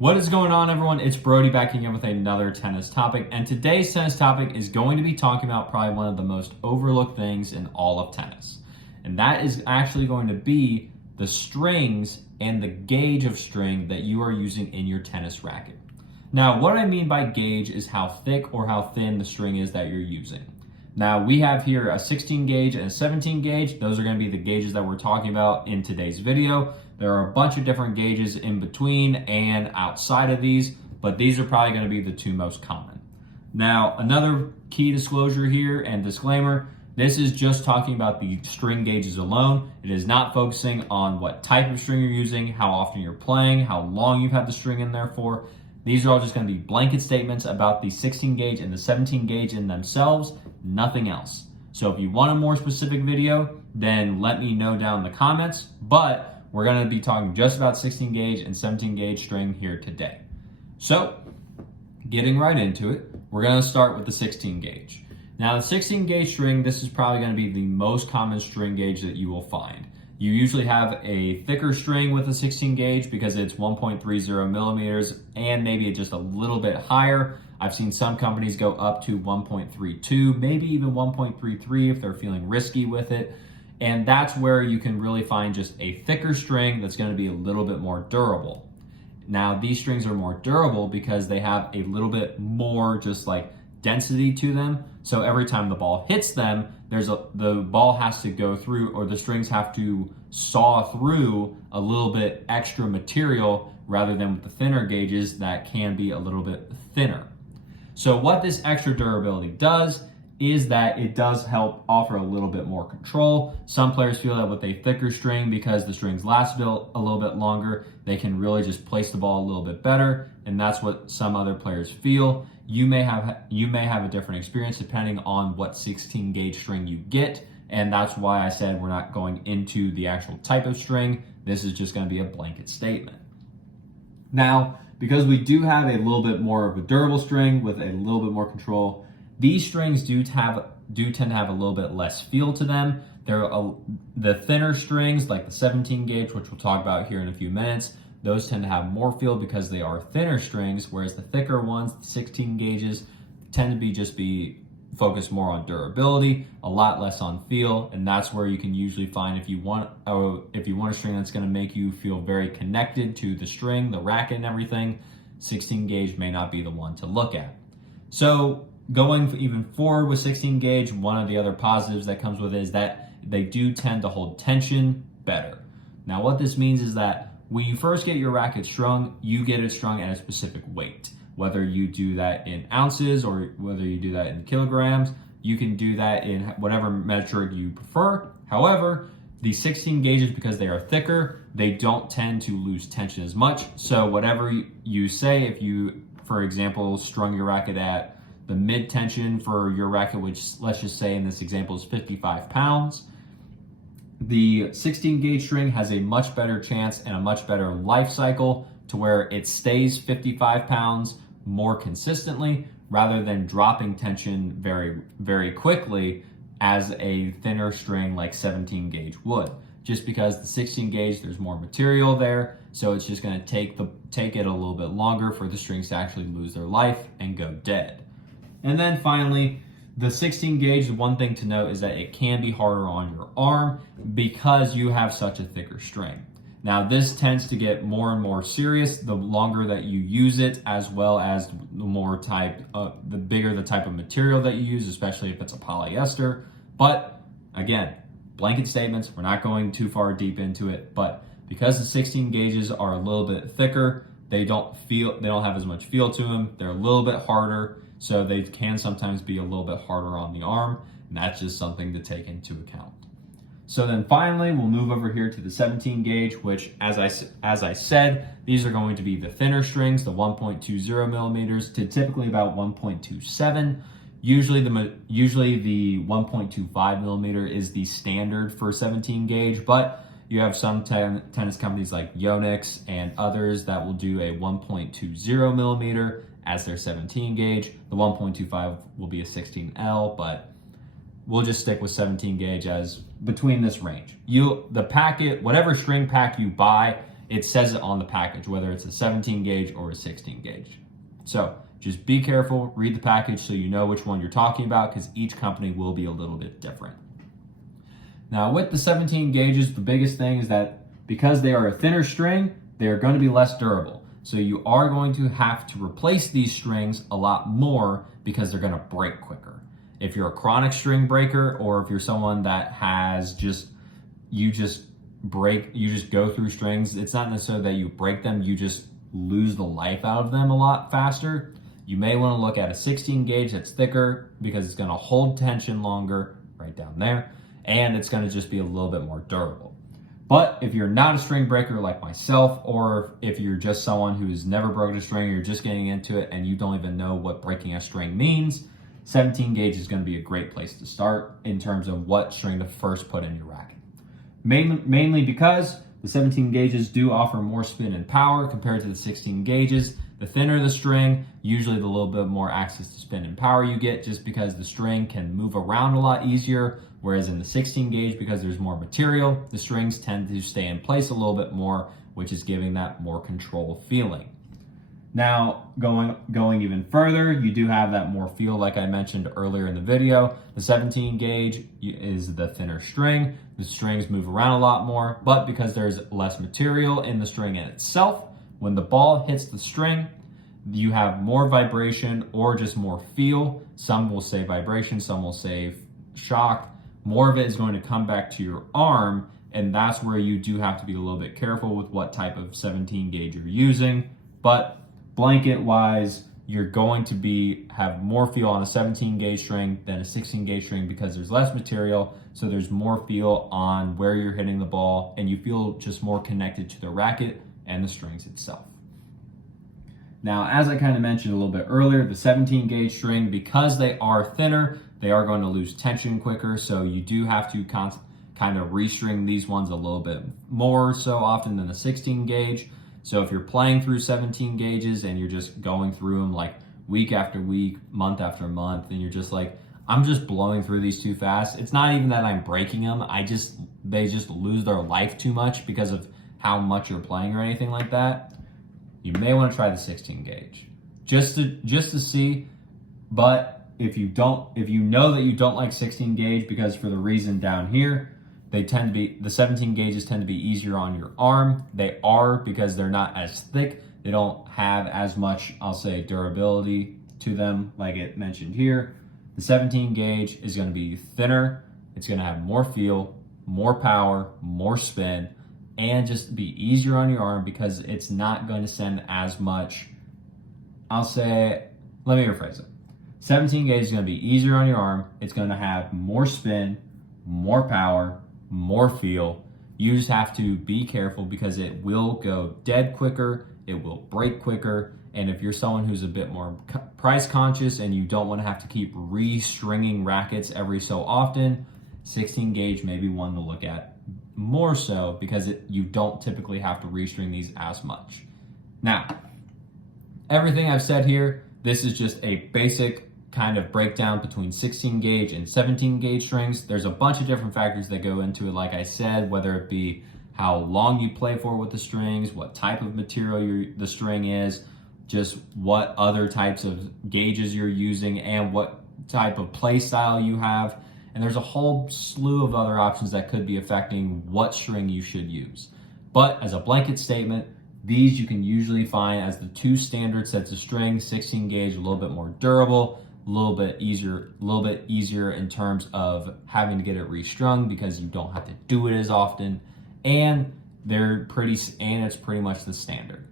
What is going on, everyone? It's Brody back again with another tennis topic, and today's tennis topic is going to be talking about probably one of the most overlooked things in all of tennis, and that is actually going to be the strings and the gauge of string that you are using in your tennis racket. Now, what I mean by gauge is how thick or how thin the string is that you're using. Now, we have here a 16 gauge and a 17 gauge. Those are going to be the gauges that we're talking about in today's video. There are a bunch of different gauges in between and outside of these, but these are probably going to be the two most common. Now, another key disclosure here and disclaimer, this is just talking about the string gauges alone. It is not focusing on what type of string you're using, how often you're playing, how long you've had the string in there for. These are all just going to be blanket statements about the 16 gauge and the 17 gauge in themselves, nothing else. So if you want a more specific video, then let me know down in the comments, but we're going to be talking just about 16 gauge and 17 gauge string here today. So getting right into it, we're going to start with the 16 gauge. Now the 16 gauge string, this is probably going to be the most common string gauge that you will find. You usually have a thicker string with a 16 gauge because it's 1.30 millimeters and maybe just a little bit higher. I've seen some companies go up to 1.32, maybe even 1.33 if they're feeling risky with it. And that's where you can really find just a thicker string that's going to be a little bit more durable. Now, these strings are more durable because they have a little bit more just like density to them. So every time the ball hits them, the ball has to go through, or the strings have to saw through a little bit extra material rather than with the thinner gauges that can be a little bit thinner. So what this extra durability does is that it does help offer a little bit more control. Some players feel that with a thicker string, because the strings last a little bit longer, they can really just place the ball a little bit better, and that's what some other players feel. You may have a different experience depending on what 16 gauge string you get, and that's why I said we're not going into the actual type of string. This is just going to be a blanket statement. Now, because we do have a little bit more of a durable string with a little bit more control, these strings do tend to have a little bit less feel to them. The thinner strings, like the 17 gauge, which we'll talk about here in a few minutes, those tend to have more feel because they are thinner strings, whereas the thicker ones, the 16 gauges, tend to be focused more on durability, a lot less on feel, and that's where you can usually find if you want a string that's going to make you feel very connected to the string, the racket, and everything, 16 gauge may not be the one to look at. So going even forward with 16 gauge, one of the other positives that comes with it is that they do tend to hold tension better. Now what this means is that when you first get your racket strung, you get it strung at a specific weight. Whether you do that in ounces or whether you do that in kilograms, you can do that in whatever metric you prefer. However, the 16 gauges, because they are thicker, they don't tend to lose tension as much. So whatever you say, if you, for example, strung your racket at the mid tension for your racket, which let's just say in this example is 55 pounds, the 16 gauge string has a much better chance and a much better life cycle to where it stays 55 pounds more consistently rather than dropping tension very, very quickly as a thinner string like 17 gauge would. Just because the 16 gauge, there's more material there, so it's just going to take it a little bit longer for the strings to actually lose their life and go dead. And then finally, the 16 gauge, the one thing to note is that it can be harder on your arm because you have such a thicker string. Now this tends to get more and more serious the longer that you use it, as well as the bigger the type of material that you use, especially if it's a polyester. But again, blanket statements, we're not going too far deep into it, but because the 16 gauges are a little bit thicker, they don't have as much feel to them. They're a little bit harder, so they can sometimes be a little bit harder on the arm, and that's just something to take into account. So then finally, we'll move over here to the 17 gauge, which as I said, these are going to be the thinner strings, the 1.20 millimeters to typically about 1.27. Usually the 1.25 millimeter is the standard for 17 gauge, but you have some tennis companies like Yonex and others that will do a 1.20 millimeter as their 17 gauge. The 1.25 will be a 16L, but we'll just stick with 17 gauge as between this range. The packet, whatever string pack you buy, it says it on the package, whether it's a 17 gauge or a 16 gauge. So just be careful, read the package so you know which one you're talking about, because each company will be a little bit different. Now with the 17 gauges, the biggest thing is that because they are a thinner string, they are going to be less durable. So you are going to have to replace these strings a lot more because they're going to break quicker. If you're a chronic string breaker, or if you're someone that has you just go through strings, it's not necessarily that you break them, you just lose the life out of them a lot faster. You may want to look at a 16 gauge that's thicker because it's going to hold tension longer, right down there, and it's going to just be a little bit more durable. But if you're not a string breaker like myself, or if you're just someone who's never broken a string, or you're just getting into it and you don't even know what breaking a string means, 17 gauge is going to be a great place to start in terms of what string to first put in your racket. Mainly because the 17 gauges do offer more spin and power compared to the 16 gauges. The thinner the string, usually the little bit more access to spin and power you get, just because the string can move around a lot easier. Whereas in the 16 gauge, because there's more material, the strings tend to stay in place a little bit more, which is giving that more control feeling. Now, going even further, you do have that more feel like I mentioned earlier in the video. The 17 gauge is the thinner string. The strings move around a lot more, but because there's less material in the string in itself, when the ball hits the string, you have more vibration or just more feel. Some will say vibration, some will say shock. More of it is going to come back to your arm, and that's where you do have to be a little bit careful with what type of 17 gauge you're using. But blanket wise, you're going to have more feel on a 17 gauge string than a 16 gauge string because there's less material, so there's more feel on where you're hitting the ball, and you feel just more connected to the racket and the strings itself. Now, as I kind of mentioned a little bit earlier, the 17 gauge string, because they are thinner, they are going to lose tension quicker, so you do have to kind of restring these ones a little bit more so often than the 16 gauge. So if you're playing through 17 gauges and you're just going through them like week after week, month after month, and you're just like, I'm just blowing through these too fast. It's not even that I'm breaking them. They just lose their life too much because of how much you're playing or anything like that. You may want to try the 16 gauge just to see. But if you know that you don't like 16 gauge because for the reason down here, the 17 gauges tend to be easier on your arm. They are because they're not as thick. They don't have as much, I'll say, durability to them like it mentioned here. The 17 gauge is going to be thinner. It's going to have more feel, more power, more spin, and just be easier on your arm because it's not going to send as much, let me rephrase it. 17 gauge is going to be easier on your arm. It's going to have more spin, more power, more feel. You just have to be careful because it will go dead quicker, it will break quicker, and if you're someone who's a bit more price conscious and you don't want to have to keep restringing rackets every so often, 16 gauge may be one to look at more so because you don't typically have to restring these as much. Now, everything I've said here, this is just a basic kind of breakdown between 16 gauge and 17 gauge strings. There's a bunch of different factors that go into it, like I said, whether it be how long you play for with the strings, what type of material the string is, just what other types of gauges you're using, and what type of play style you have. And there's a whole slew of other options that could be affecting what string you should use. But as a blanket statement, these you can usually find as the two standard sets of strings. 16 gauge, a little bit more durable, a little bit easier in terms of having to get it restrung because you don't have to do it as often, and it's pretty much the standard.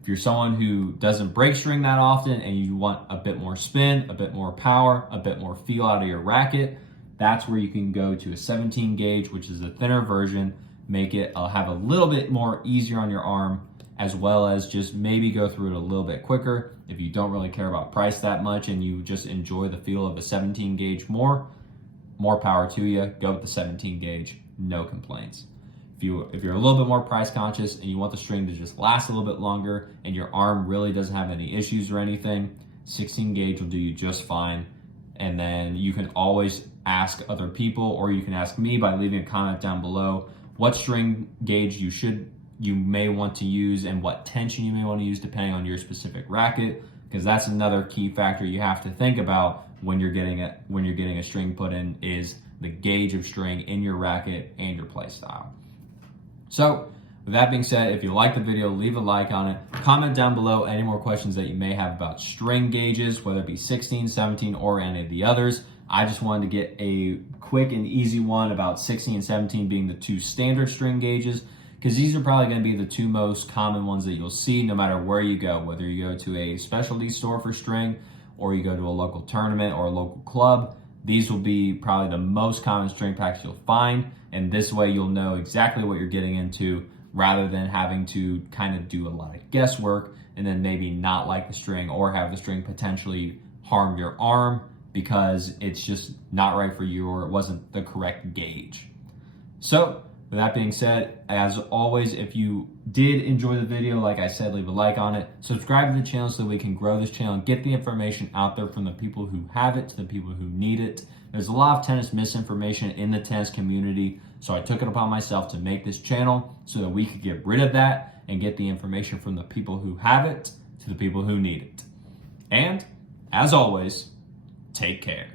If you're someone who doesn't break string that often and you want a bit more spin, a bit more power, a bit more feel out of your racket, that's where you can go to a 17 gauge, which is a thinner version, make it have a little bit more easier on your arm, as well as just maybe go through it a little bit quicker. If you don't really care about price that much and you just enjoy the feel of a 17 gauge more power to you. Go with the 17 gauge, no complaints. If you're a little bit more price conscious and you want the string to just last a little bit longer and your arm really doesn't have any issues or anything, 16 gauge will do you just fine. And then you can always ask other people, or you can ask me by leaving a comment down below what string gauge you should you may want to use and what tension you may want to use depending on your specific racket, because that's another key factor you have to think about when you're getting a string put in, is the gauge of string in your racket and your play style. So with that being said, if you like the video, leave a like on it. Comment down below any more questions that you may have about string gauges, whether it be 16, 17, or any of the others. I just wanted to get a quick and easy one about 16 and 17 being the two standard string gauges, because these are probably going to be the two most common ones that you'll see no matter where you go, whether you go to a specialty store for string or you go to a local tournament or a local club. These will be probably the most common string packs you'll find, and this way you'll know exactly what you're getting into, rather than having to kind of do a lot of guesswork and then maybe not like the string or have the string potentially harm your arm because it's just not right for you or it wasn't the correct gauge. So with that being said, as always, if you did enjoy the video, like I said, leave a like on it. Subscribe to the channel so that we can grow this channel and get the information out there from the people who have it to the people who need it. There's a lot of tennis misinformation in the tennis community, so I took it upon myself to make this channel so that we could get rid of that and get the information from the people who have it to the people who need it. And as always, take care.